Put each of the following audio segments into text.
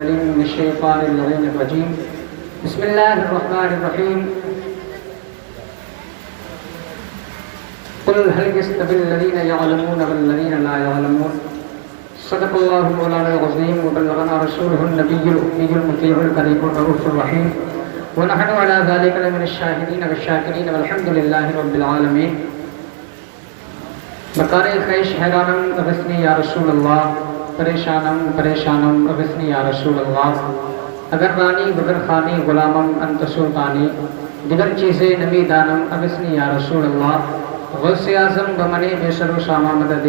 من الشيطان اللعين الرجيم بسم الله الرحمن الرحيم قل هل يستوي الذين يعلمون والذين لا يعلمون صدق الله مولانا العظيم وبلغنا رسوله النبي الأمي المطيع الكريم الرؤوف الرحيم ونحن على ذلك لمن الشاهدين والشاكرين والحمد لله رب العالمين بقارئ خیش حیرانم اغثنی یا رسول اللہ پریشانم پریشانم اغثنی یا رسول اللہ اگر رانی بگر خانی غلامم انت سلطانی دیگر چیزیں نمی دانم اغثنی یا رسول اللہ غوث اعظم بمنے بے سر و ساما مدد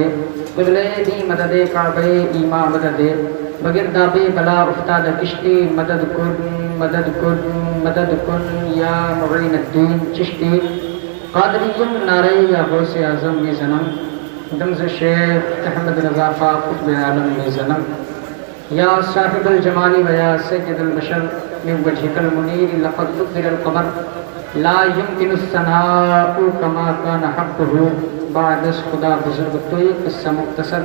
قبلے دی مدد کعبہ ایما مدد بگردابِ بلا افتاد کشتی مدد کن یا معین الدین چشتی قادریم نعرے یا غوث اعظم میں زنم دمز شیخ احمد رضا خان قطب عالم میں زنم یا صاحب الجمال و یا سید البشر من وجهك المنیر لقد قدر القمر لا يمكن الثناء كما كان حقه بعد خدا بزرگ توئی قصہ مختصر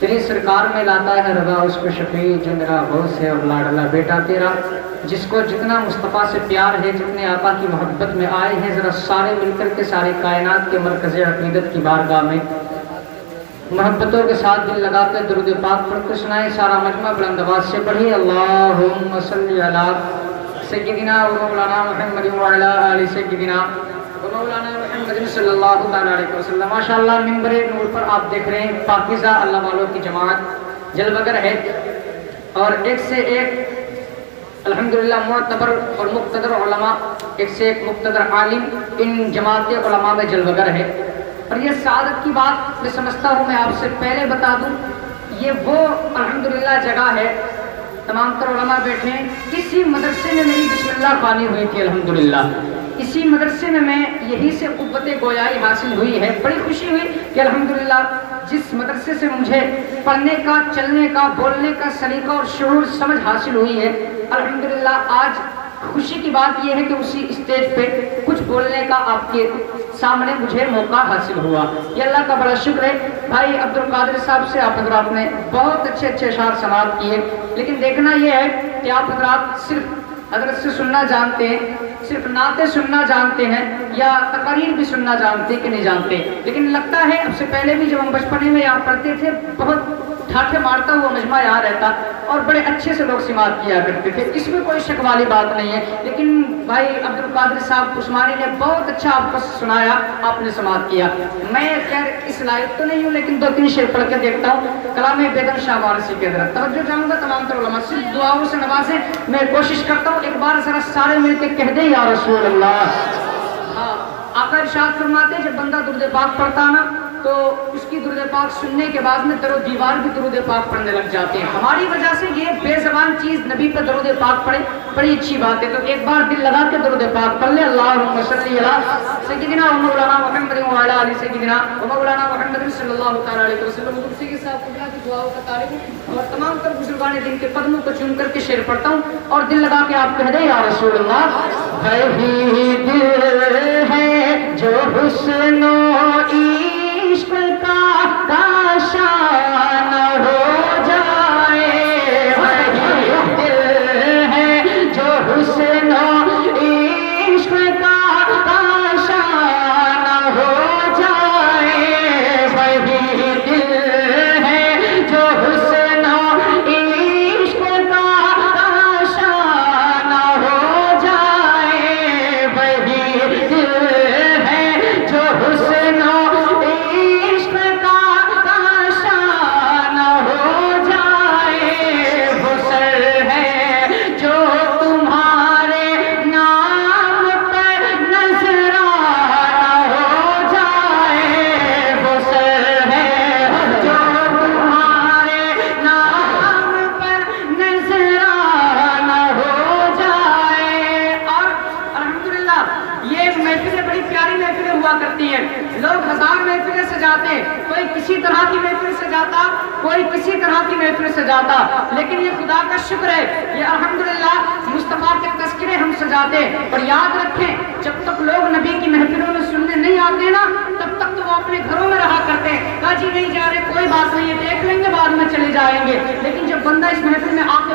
تیری سرکار میں لاتا ہے رضا اس کو شفیع جو میرا غوث ہے اور لاڈلا بیٹا تیرا جس کو جتنا مصطفیٰ سے پیار ہے جتنے آقا کی محبت میں آئے ہیں ذرا سارے مل کر کے سارے کائنات کے مرکز عقیدت کی بارگاہ میں محبتوں کے ساتھ دل لگا کے درود پاک پڑھ کے سنائیں سارا مجمع بلند آواز سے پڑھی اللہم صلی علی سیدنا و مولانا محمد وعلی آل سیدنا و مولانا محمد صلی اللہ علیہ وسلم ماشاءاللہ منبر نور پر آپ دیکھ رہے ہیں پاکیزہ اللہ والوں کی جماعت جلوگر ہے اور ایک سے ایک الحمدللہ معتبر اور مقتدر علماء ایک سے ایک مقتدر عالم ان جماعت علماء میں جلوگر ہے اور یہ سعادت کی بات میں سمجھتا ہوں میں آپ سے پہلے بتا دوں یہ وہ الحمدللہ جگہ ہے تمام تر علماء بیٹھے ہیں کسی مدرسے میں میری بسم اللہ خوانی ہوئی تھی الحمدللہ اسی مدرسے میں یہی سے قوت گویائی حاصل ہوئی ہے بڑی خوشی ہوئی کہ الحمدللہ جس مدرسے سے مجھے پڑھنے کا چلنے کا بولنے کا سلیقہ اور شعور سمجھ حاصل ہوئی ہے الحمدللہ آج خوشی کی بات یہ ہے کہ اسی اسٹیج پہ کچھ بولنے کا آپ کے سامنے مجھے موقع حاصل ہوا یہ اللہ کا بڑا شکر ہے بھائی عبد القادر صاحب سے آپ حضرات نے بہت اچھے اشعار سماعت کیے لیکن دیکھنا یہ ہے کہ آپ حضرات صرف حضرت سے سننا جانتے ہیں صرف نعتیں سننا جانتے ہیں یا تقاریر بھی سننا جانتے کہ نہیں جانتے لیکن لگتا ہے اب سے پہلے بھی جب ہم بچپنے میں یہاں پڑھتے تھے بہت ٹھاٹھے مارتا ہوا مجمع یہاں رہتا اور بڑے اچھے سے لوگ سماعت کیا کرتے تھے اس میں کوئی شک والی بات نہیں ہے لیکن بھائی عبد القادر صاحب عثمانی نے بہت اچھا آپ کو سنایا آپ نے سماعت کیا میں خیر اس لائق تو نہیں ہوں لیکن دو تین شعر پڑھ کے دیکھتا ہوں کلام بیگم شاہ وارثی کے طرف توجہ چاہوں گا تمام تر علماء صرف دعاؤں سے نوازیں میں کوشش کرتا ہوں ایک بار ذرا سارے مل کے کہہ دیں یا رسول اللہ آقا ارشاد فرماتے جب بندہ درود پاک پڑھتا نا تو اس کی درود پاک سننے کے بعد میں در و دیوار بھی درود پاک پڑھنے لگ جاتے ہیں ہماری وجہ سے یہ بے زبان چیز نبی پہ درود پاک پڑھے بڑی اچھی بات ہے تو ایک بار دل لگا کے درود پاک پڑھ لے اللہم صلی علی سیدنا و مولانا محمد وعلی آل سیدنا و مولانا محمد صلی اللہ علیہ وسلم درسی کے ساتھ قبلہ کی دعاؤں کا تعلق اور تمام تر بزرگان دین کے قدموں کو چوم کر کے شعر پڑھتا ہوں اور دل لگا کے آپ کہہ دیں یا رسول اللہ وہی دل ہے جو حسن و عشق کا شان ہو جائے وہی دل ہے جو حسن و عشق کا شان ہو جائے وہی دل ہے جو حسن و عشق کا شان ہو جائے وہی دل ہے جو حسن و لوگ ہزار محفلیں سجاتے کوئی کسی طرح کی محفل سجاتا کوئی کسی طرح کی محفل سجاتا لیکن یہ خدا کا شکر ہے یہ الحمدللہ مصطفیٰ کے تذکرے ہم سجاتے اور یاد رکھیں جب تک لوگ نبی کی محفلوں میں سننے نہیں آتے نا تب تک تو وہ اپنے گھروں میں رہا کرتے ہیں کہا جی نہیں جا رہے کوئی بات نہیں ہے دیکھ لیں گے بعد میں چلے جائیں گے لیکن جب بندہ اس محفل میں آ کے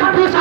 26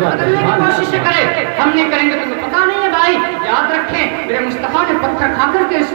بدلنے کی کوشش کرے، ہم نہیں کریں گے تمہیں پتا نہیں ہے بھائی. یاد رکھیں میرے مصطفیٰ نے پتھر کھا کر کے اس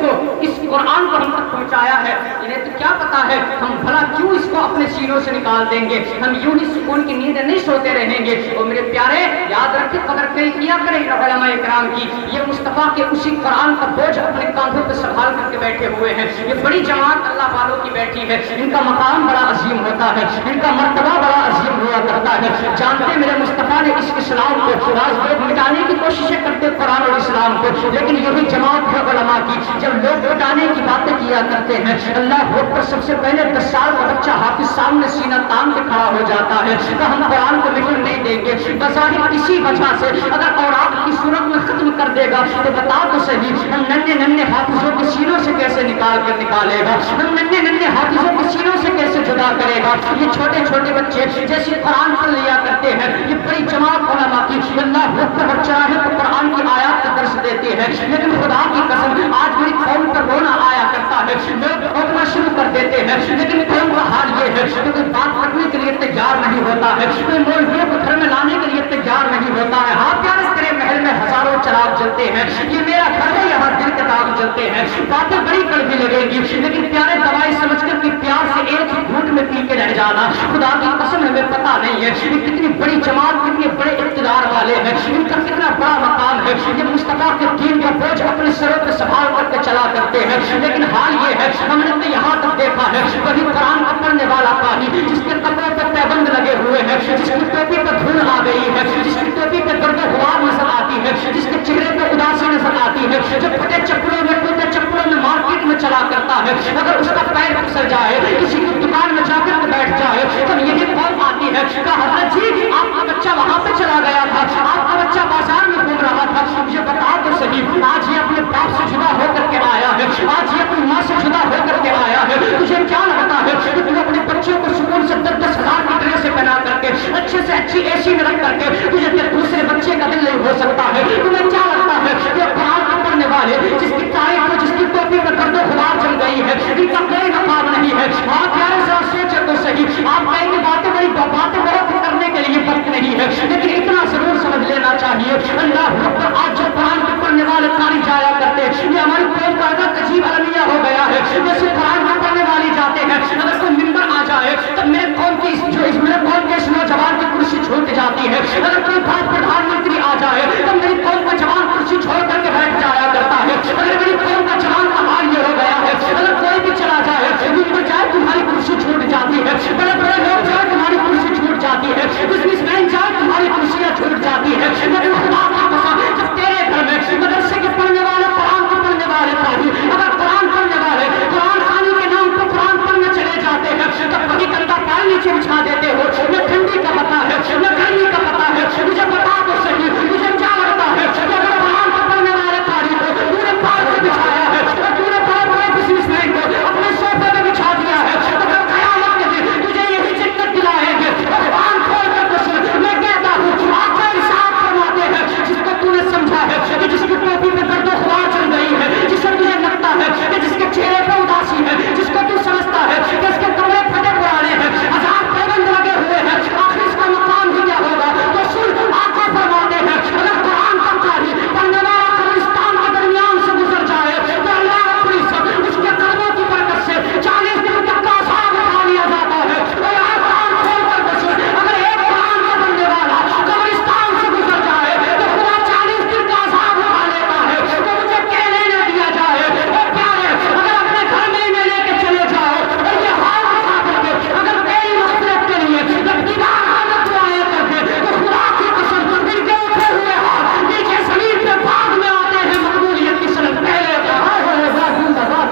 قرآن کو ہم تک پہنچایا ہے. انہیں تو کیا پتا ہے ہم بھلا کیوں اس کو اپنے سینوں سے نکال دیں گے. ہم یوں ہی سکون کی نیند نہیں سوتے رہیں گے. اور میرے پیارے یاد رکھیں قدر کیا کریں علماء کرام کی. یہ مصطفیٰ کے اسی قرآن کا بوجھ اپنے کاندھوں پہ سنبھال کر کے بیٹھے ہوئے ہیں. یہ بڑی جماعت اللہ والوں کی بیٹھی ہے. ان کا مقام بڑا عظیم ہوتا ہے، ان کا مرتبہ بڑا عظیم ہوا کرتا ہے. جانتے میرے مصطفیٰ نے اس اسلام کو راز مٹانے کی کوششیں کرتے قرآن اور اسلام کو، لیکن یہی جماعت ہے علماء کی. جب لوگ مٹانے کی باتیں کیا کرتے ہیں اللہ اکبر سب سے پہلے 10 سال کا بچہ حافظ سامنے سینہ تان کے کھڑا ہو جاتا ہے کہ ہم قرآن کو مٹنے نہیں دیں گے. بظاہر اسی وجہ سے اگر اوراد کی صورت میں ختم کر دے گا تو بتا تو صحیح ہم ننھے حافظوں کے سینوں سے کیسے نکالے گا. ہم ننھے حافظوں کے سینوں سے کیسے جدا کرے گا. یہ چھوٹے بچے جیسے قرآن پڑھ لیا کرتے ہیں، یہ بڑی جماعت علماء کی اللہ اکبر چاہے تو قرآن کی آیات کا درس دیتے ہیں، لیکن خدا کی قسم آج میری قوم پر رونا آیا کرتا ہے. لوگ رونا شروع کر دیتے ہیں، لیکن قوم کا حال یہ ہے کہ کوئی بات کرنے کے لیے تیار نہیں ہوتا ہے، کوئی مولویوں کو گھر میں لانے کے لیے تیار نہیں ہوتا ہے. ہاں پیارے تیرے محل میں ہزاروں چراغ جلتے ہیں، یہ میرا گھر ہے یہاں دل کے داغ جلتے ہیں. باتیں بڑی کڑوی لگے گی لیکن پیارے دوائی سمجھ کر کہ پیار سے ایک ہی گھونٹ میں پی کے رہ جانا. خدا کی قسم ہمیں پتا نہیں ہے یہ کتنی بڑی جماعت، کتنے بڑے اقتدار والے ہیں، ان کا کتنا بڑا مقام ہے. یہ مصطفیٰ کے دین کا بوجھ اپنے سروں پہ سنبھال کر کے چلا کرتے ہیں. لیکن حال یہ ہے ہم نے تو یہاں تک دیکھا ہے وہی قرآن کو پڑھنے والا پانی جس کے کپڑوں پر پیبند لگے ہوئے ہیں، جس کی ٹوپی پر دھول آ گئی ہے، جس کی ٹوپی پہ درد و غبار نظر آتی ہے، جس کے چہرے پہ اداسی نظر آتی ہے، جو پھٹے چپلوں میں ٹوٹے چپلوں میں مارکیٹ میں چلا کرتا ہے. اگر اس کا پیر پھسل جائے، کسی کی دکان میں جا کر کے بیٹھ جائے تو یہی قوم آتی ہے کہ حضرت جی آپ کا بچہ وہاں پہ چلا گیا تھا، آپ کا بچہ بازار میں گھوم رہا تھا. مجھے بتا تو صحیح آج یہ اپنے باپ سے جدا ہو کر کے آیا ہے، آج یہ اپنی ماں سے جدا ہو کر کے آیا ہے. تجھے کیا لگتا ہے کہ تم اپنے بچوں کو سکون سے 10-10 ہزار کی ڈریسیں پہنا کر کے اچھے سے اچھی اے سی میں رکھ کر کے تجھے دوسرے بچے کا دل نہیں ہو سکتا ہے؟ تمہیں کیا لگتا ہے کہ قرآن کو پڑھنے والے جس کی تاریخ کو، جس کی ٹوپی میں درد و غبار جم گئی ہے، ان کا کوئی مقام نہیں ہے؟ آپ پیارے ذرا سوچے تو صحیح. آپ کہیں گے باتیں بہت کرنے کے لیے وقت نہیں ہے، لیکن اتنا ضرور سمجھ لینا چاہیے اللہ اکبر آج جو قرآن کو پڑھنے والے کاری جایا کرتے یہ ہماری قوم کا ایک عجیب المیہ ہو گیا ہے. جیسے قرآن کو پڑھنے والی جاتے ہیں، اگر کوئی ممبر آ جائے تو میرے قوم کے اس نوجوان کی کرسی چھوٹ جاتی ہے. اگر کوئی پردھان منتری آ جائے تو میری قوم کا جوان کرسی چھوڑ کر کے بیٹھ جایا کرتا ہے. اگر میری قوم کا جوان کا حال یہ ہو گیا ہے اگر کوئی بھی چلا جائے ممبر جائے تمہاری کرسی چھوٹ جاتی ہے، بڑے بڑے لوگ جائے تمہاری کرسی چھوٹ جاتی ہے، بزنس مین جائے تمہاری کرسیاں چھوٹ جاتی ہے. لیکن خدا کا قسم جب تیرے گھر میں مدرسے کے پڑھنے والے، قرآن کے پڑھنے والے پڑھی، اگر قرآن پڑھنے والے قرآن خانی کے نام پر قرآن پڑھنے چلے جاتے ہیں تب کبھی گندا پیر نیچے بچھا دیتے ہو. یہ ٹھنڈی کا پتا ہے، یہ گرمی کا پتا ہے. مجھے بتا تو صحیح مجھے کیا لگتا ہے کہ اگر قرآن کو پڑھنے والے پاری کو پورے پیر سے بچھایا ہے، پورے پیر والے بزنس مین کو اپنے سوفے میں بچھا دیا ہے، اگر قیامت کے دن تجھے یہی جنت دلائیں گے. قرآن کھول کر تو سن، میں کہتا ہوں آپ کا حساب فرماتے ہیں جس کو تو نے سمجھا ہے کہ جس کی ٹوپی میں درد و غبار چل رہی ہے، جس سے تجھے لگتا ہے کہ جس کے چہرے پہ اداسی ہے، جس کو تو سمجھتا ہے کہ اس کے کپڑے پھٹے پرانے ہیں، ہزار پیبند لگے ہوئے ہیں، آخر اس کا مقام ہی کیا ہوگا؟ تو سن آقا فرماتے ہیں اگر قرآن کا قاری پڑھنے والا قبرستان کے درمیان سے گزر جائے تو اللہ اپنی سب اس کے قدموں کی برکت سے 40 دن تک کا عذاب اٹھا لیا جاتا ہے. اور یہاں قرآن کھول کر تو سن اگر ایک قرآن کا پڑھنے والا قبرستان سے گزر جائے تو خدا 40 دن کا عذاب اٹھا لیتا ہے. تو مجھے کہنے نہ دیا جائے اور پیارے اگر اپنے گھر میں میں لے کے چلے جاؤ اور یہ حال دکھا کر کے اگر میری مغفرت کے لیے جب دیدار حالت دعائیں کرتے تو خدا کی قسم ان کے اٹھے ہوئے ہاتھ نیچے زمین پہ بعد میں آتے ہیں مقبولیت کی صنعت پہلے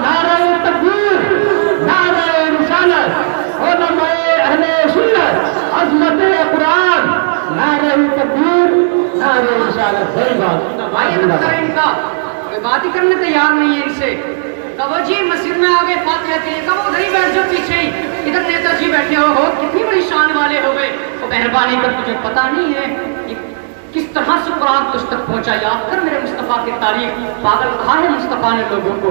نعرہ تکبیر، نعرہ رسالت، علماء اہل سنت، عظمت قرآن، نعرہ تکبیر، نعرہ رسالت. بڑی بات ان کا کوئی بات ہی کرنے تیار نہیں ہے ان سے. توجہ مسجد میں آگے فاتحہ کے لیے کب ادھر ہی بیٹھ جاؤ پیچھے ہی، ادھر نیتا جی بیٹھے ہو کتنی بڑی شان والے ہو گئے. وہ مہربانی کر تجھے پتا نہیں ہے کہ کس طرح سے قرآن تجھ تک پہنچا. یاد کر میرے مصطفیٰ کی تاریخ، پاگل کہا ہے مصطفیٰ نے لوگوں کو.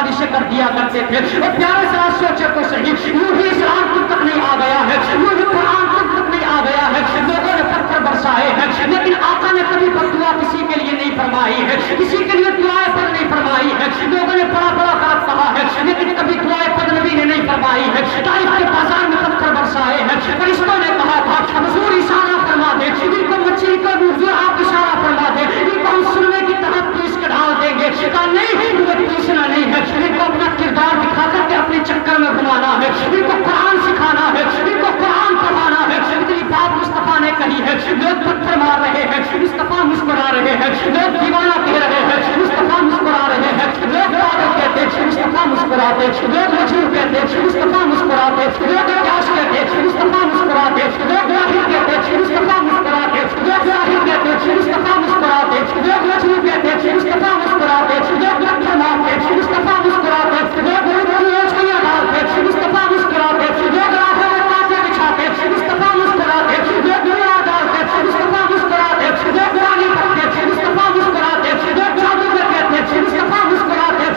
سفارشیں کر دیا کرتے تھے. اور پیارے ذرا سوچے تو صحیح, یوں ہی اسلام تم تک نہیں آ گیا ہے, یوں ہی قرآن تم تک نہیں آ گیا ہے, لوگوں نے پتھر برسائے ہیں, لیکن آقا نے کبھی بددعا کسی کے لیے نہیں فرمائی ہے, کسی کے لیے دعائیں پر نہیں فرمائی ہے. لوگوں نے بڑا بڑا غلط کہا ہے, لیکن کبھی دعائیں پر نبی نے نہیں فرمائی ہے. طائف کے بازار میں پتھر برسائے ہیں, فرشتوں نے کہا تھا حضور اشارہ فرما دے, ان کو مچھلی کا حضور آپ اشارہ فرما دے, ان کو ہم سرمے کی طرح پیس کے ڈال دیں گے. کہا نہیں, مجھے پیسنا نہیں ہے, ان کو اپنا کردار دکھا کر کے اپنے چکر میں گھمانا ہے, ان کو قرآن سکھانا ہے, ان کو قرآن پڑھانا ہے. اتنی بات مصطفیٰ نے کہی ہے, لوگ پتھر مار رہے ہیں, مصطفیٰ مسکرا رہے ہیں, لوگ دیوانہ کہہ رہے ہیں, مصطفیٰ مسکرا رہے ہیں, لوگ پاگل کہتے ہیں, مصطفیٰ مسکراتے, لوگ مجنون کہتے ہیں, مصطفیٰ مسکراتے, لوگ کاش کہتے ہیں, مصطفیٰ مسکراتے, لوگ واحد کہتے ہیں, مصطفیٰ مسکراتے, لوگ واحد کہتے ہیں, مصطفیٰ مسکراتے, لوگ مجنون کہتے ہیں, مصطفیٰ مسکراتے, لوگ پتھر مارتے, مصطفیٰ مسکراتے, لوگ روشنیاں ڈالتے, مصطفیٰ مسکراتے, لوگ راہوں میں کانٹے بچھاتے, مصطفیٰ مسکراتے, لوگ دنیا ڈالتے, مصطفیٰ مسکراتے, لوگ قرآن پڑھتے, مصطفیٰ مسکراتے, لوگ جادو میں کہتے, مصطفیٰ مسکراتے.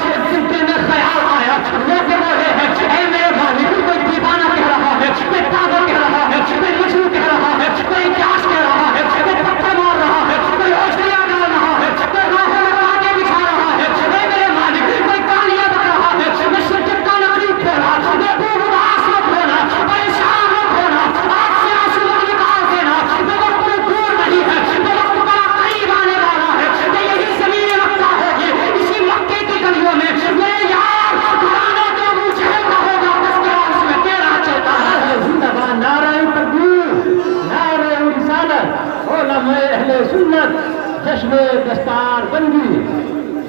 دل میں خیال آیا, لوگ بولے ہیں, اے میرے بھائی, کوئی دیوانہ کہہ رہا ہے, کوئی پاگل کہہ رہا ہے, کوئی مجنون کہہ رہا ہے, کوئی کیاس کہہ رہا ہے, کوئی پتھر مار رہا ہے, کوئی روشنیاں ڈال رہا ہے, کوئی راہوں میں کانٹے بچھا رہا ہے, اے میرے مالک, کوئی تالیاں بج رہا ہے, میں شرکت کا نقیب کھولا, میں بھوک اداس میں کھولا, پریشان میں کھولا, آنکھ سے آنسو نکال دینا, میں وقت دور نہیں ہے, میں وقت بڑا قریب آنے والا ہے, میں یہی زمین رکھتا ہوگی, اسی مکے کی گلیوں میں, میرے یار پرانا تو مجھے کا ہوگا, بس میرا اس میں تیرا چلتا ہے. زندہ باد نعرہ تکبیر, نعرہ رسالت, علماء اہل سنت, جشن دستار بندی,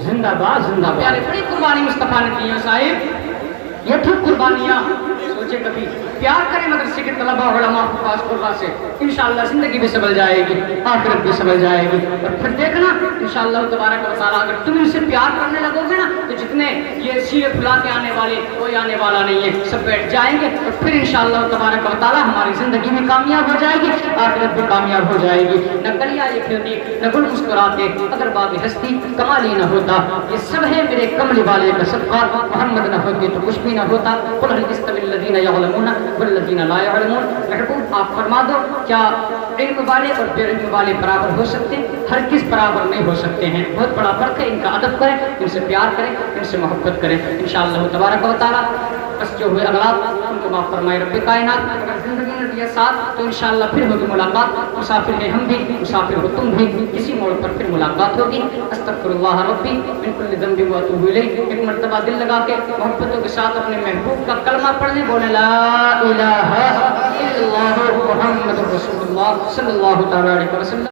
زندہ باد زندہ باد. پیارے بڑی قربانی مصطفیٰ نے کی ہے صاحب, یہ تھی قربانیاں. سوچے کبھی پیار کریں مدرسے کے طلباء علماء حفاظ قربا سے, انشاءاللہ زندگی بھی سنبھل جائے گی, آخرت بھی سنبھل جائے گی. اور پھر دیکھنا انشاءاللہ تبارک و تعالیٰ, اگر تم ان سے پیار کرنے لگو گے نا, تو جتنے یہ سیرے پھلا کے آنے والے, کوئی آنے والا نہیں ہے, سب بیٹھ جائیں گے. اور پھر انشاءاللہ تبارک و تعالیٰ ہماری زندگی بھی کامیاب ہو جائے گی, آخرت بھی کامیاب ہو جائے گی. نہ کلیاں یہ کھلتی, نہ گل مسکراتے, اگر باب ہستی کمالی نہ ہوتا. یہ سب ہے میرے کملی والے کا صدقہ, محمد نہ ہوتے تو کچھ بھی نہ ہوتا. قل هل يستوي الذين يعلمون والذين لا يعلمون. محبوب آپ فرما دو, کیا علم والے اور بے علم والے برابر ہو سکتے ہیں؟ ہر کس برابر نہیں ہو سکتے ہیں, بہت بڑا فرق ہے. ان کا ادب کریں, ان سے پیار کریں, ان سے محبت کریں, انشاءاللہ تبارک و تعالیٰ بس جو ہوئے اغلاط ان کو معاف فرمائے رب کائنات. اگر زندگی نے دیا ساتھ تو انشاءاللہ پھر ہوگی ملاقات. مسافر ہیں ہم بھی, مسافر ہو تم بھی, کسی موڑ پر پھر ملاقات ہوگی. استغفر اللہ ربی من کل ذنب واتوب الیہ. ایک مرتبہ دل لگا کے محبتوں کے ساتھ اپنے محبوب کا کلمہ پڑھنے, بولے لا الہ الا اللہ محمد رسول اللہ صلی اللہ تعالی علیہ وسلم.